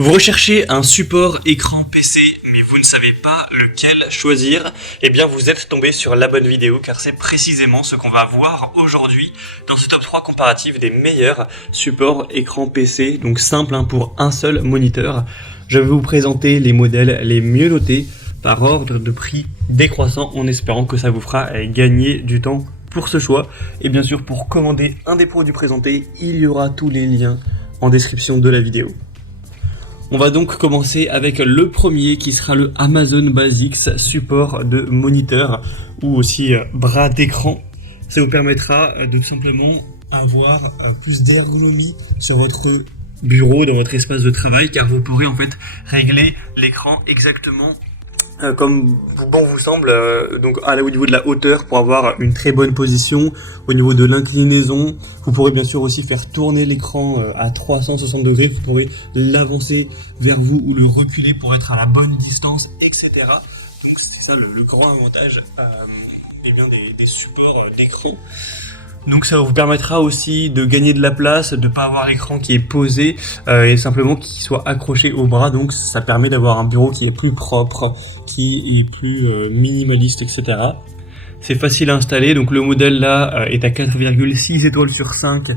Vous recherchez un support écran PC, mais vous ne savez pas lequel choisir? Eh bien, vous êtes tombé sur la bonne vidéo, car c'est précisément ce qu'on va voir aujourd'hui dans ce top 3 comparatif des meilleurs supports écran PC, donc simple pour un seul moniteur. Je vais vous présenter les modèles les mieux notés par ordre de prix décroissant, en espérant que ça vous fera gagner du temps pour ce choix. Et bien sûr, pour commander un des produits présentés, il y aura tous les liens en description de la vidéo. On va donc commencer avec le premier qui sera le Amazon Basics support de moniteur ou aussi bras d'écran. Ça vous permettra de tout simplement avoir plus d'ergonomie sur votre bureau, dans votre espace de travail, car vous pourrez en fait régler l'écran exactement comme bon vous semble, donc au niveau de la hauteur pour avoir une très bonne position, au niveau de l'inclinaison. Vous pourrez bien sûr aussi faire tourner l'écran à 360 degrés, vous pourrez l'avancer vers vous ou le reculer pour être à la bonne distance, etc. Donc c'est ça le grand avantage des supports d'écran. Donc ça vous permettra aussi de gagner de la place, de ne pas avoir l'écran qui est posé et simplement qu'il soit accroché au bras. Donc ça permet d'avoir un bureau qui est plus propre, qui est plus minimaliste, etc. C'est facile à installer, donc le modèle là est à 4,6 étoiles sur 5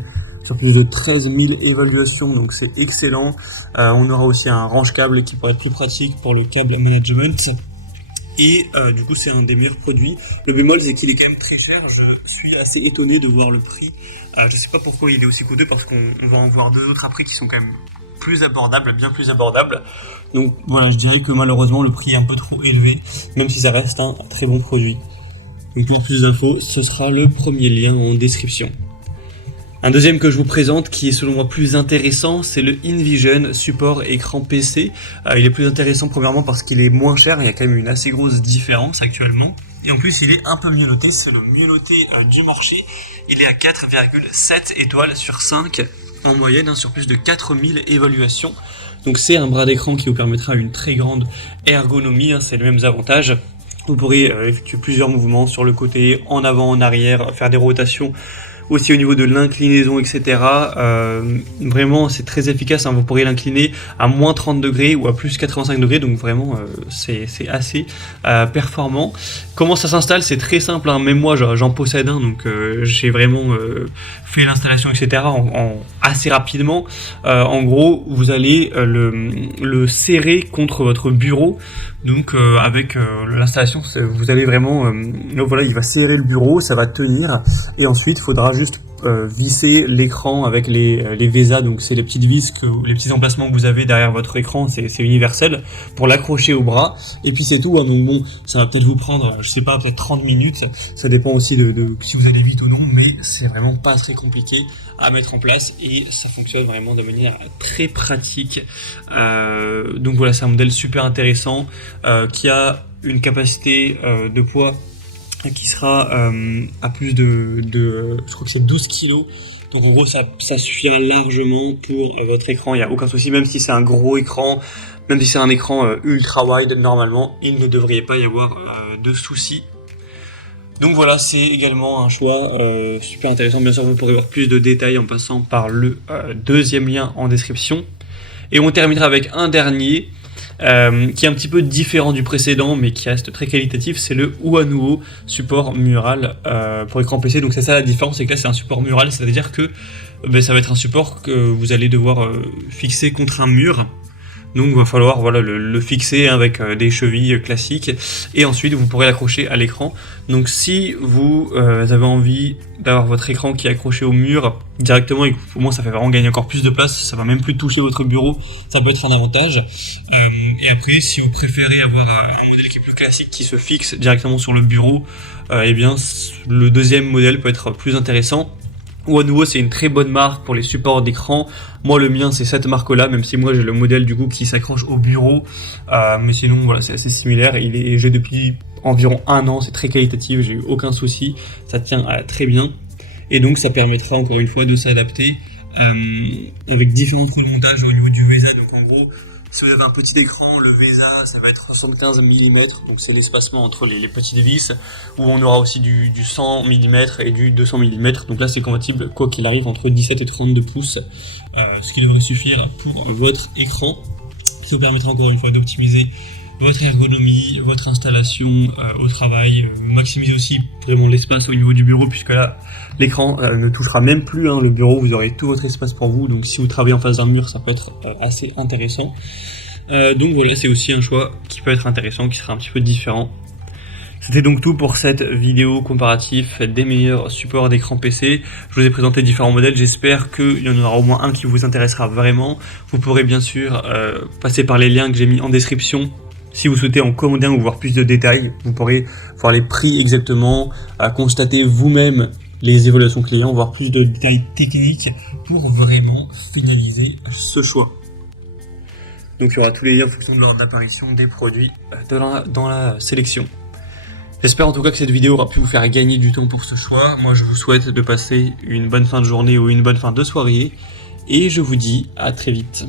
sur plus de 13 000 évaluations, donc c'est excellent. On aura aussi un range câble qui pourrait être plus pratique pour le câble management. Et du coup c'est un des meilleurs produits. Le bémol c'est qu'il est quand même très cher, je suis assez étonné de voir le prix. Je sais pas pourquoi il est aussi coûteux, parce qu'on va en voir deux autres après qui sont quand même plus abordables, bien plus abordables. Donc voilà, je dirais que malheureusement le prix est un peu trop élevé, même si ça reste un très bon produit. Donc pour plus d'infos, ce sera le premier lien en description. Un deuxième que je vous présente, qui est selon moi plus intéressant, c'est le InVision support écran PC. Il est plus intéressant premièrement parce qu'il est moins cher, il y a quand même une assez grosse différence actuellement. Et en plus il est un peu mieux noté, c'est le mieux noté du marché. Il est à 4,7 étoiles sur 5 en moyenne, sur plus de 4000 évaluations. Donc c'est un bras d'écran qui vous permettra une très grande ergonomie, c'est les mêmes avantages. Vous pourrez effectuer plusieurs mouvements sur le côté, en avant, en arrière, faire des rotations, aussi au niveau de l'inclinaison, etc. Vraiment c'est très efficace, vous pourrez l'incliner à moins 30 degrés ou à plus 85 degrés, donc vraiment c'est assez performant. Comment ça s'installe? C'est très simple, même moi j'en possède un, donc j'ai vraiment fait l'installation, etc. assez rapidement. En gros vous allez le serrer contre votre bureau, donc avec l'installation vous allez vraiment voilà, il va serrer le bureau, ça va tenir, et ensuite il faudra juste visser l'écran avec les VESA, donc c'est les petites vis, les petits emplacements que vous avez derrière votre écran, c'est universel, pour l'accrocher au bras, et puis c'est tout. Donc bon, ça va peut-être vous prendre, je sais pas, peut-être 30 minutes, ça dépend aussi de si vous allez vite ou non, mais c'est vraiment pas très compliqué à mettre en place, et ça fonctionne vraiment de manière très pratique. Donc voilà, c'est un modèle super intéressant qui a une capacité de poids qui sera à plus de je crois que c'est 12 kg. Donc en gros ça suffira largement pour votre écran, il n'y a aucun souci, même si c'est un gros écran, même si c'est un écran ultra wide, normalement il ne devrait pas y avoir de soucis. Donc voilà, c'est également un choix super intéressant. Bien sûr vous pourrez voir plus de détails en passant par le deuxième lien en description. Et on terminera avec un dernier qui est un petit peu différent du précédent, mais qui reste très qualitatif, c'est le Huanuo support mural pour écran PC. Donc c'est ça la différence, c'est que là c'est un support mural, c'est-à-dire que ça va être un support que vous allez devoir fixer contre un mur. Donc il va falloir le fixer avec des chevilles classiques, et ensuite vous pourrez l'accrocher à l'écran. Donc si vous avez envie d'avoir votre écran qui est accroché au mur directement, et au moins ça fait vraiment gagner encore plus de place, ça va même plus toucher votre bureau, ça peut être un avantage. Et après, si vous préférez avoir un modèle qui est plus classique, qui se fixe directement sur le bureau, eh bien le deuxième modèle peut être plus intéressant. Huanuo c'est une très bonne marque pour les supports d'écran. Moi le mien c'est cette marque là, même si moi j'ai le modèle du coup qui s'accroche au bureau, mais sinon voilà, c'est assez similaire. J'ai depuis environ 1 an, c'est très qualitatif, j'ai eu aucun souci, ça tient très bien, et donc ça permettra encore une fois de s'adapter avec différents montages au niveau du VESA. Donc en gros, si vous avez un petit écran, le VESA ça va être 75 mm, donc c'est l'espacement entre les petites vis, où on aura aussi du 100 mm et du 200 mm, donc là c'est compatible quoi qu'il arrive entre 17 et 32 pouces, ce qui devrait suffire pour votre écran. qui vous permettra encore une fois d'optimiser votre ergonomie, votre installation au travail, maximiser aussi vraiment l'espace au niveau du bureau, puisque là l'écran ne touchera même plus le bureau, vous aurez tout votre espace pour vous, donc si vous travaillez en face d'un mur ça peut être assez intéressant. Donc voilà, c'est aussi un choix qui peut être intéressant, qui sera un petit peu différent. C'était donc tout pour cette vidéo comparatif des meilleurs supports d'écran PC. Je vous ai présenté différents modèles, j'espère qu'il y en aura au moins un qui vous intéressera vraiment. Vous pourrez bien sûr passer par les liens que j'ai mis en description. Si vous souhaitez en commander un ou voir plus de détails, vous pourrez voir les prix exactement, constater vous-même les évaluations clients, voir plus de détails techniques pour vraiment finaliser ce choix. Donc il y aura tous les liens en fonction de l'ordre d'apparition des produits dans la sélection. J'espère en tout cas que cette vidéo aura pu vous faire gagner du temps pour ce choix. Moi je vous souhaite de passer une bonne fin de journée ou une bonne fin de soirée et je vous dis à très vite.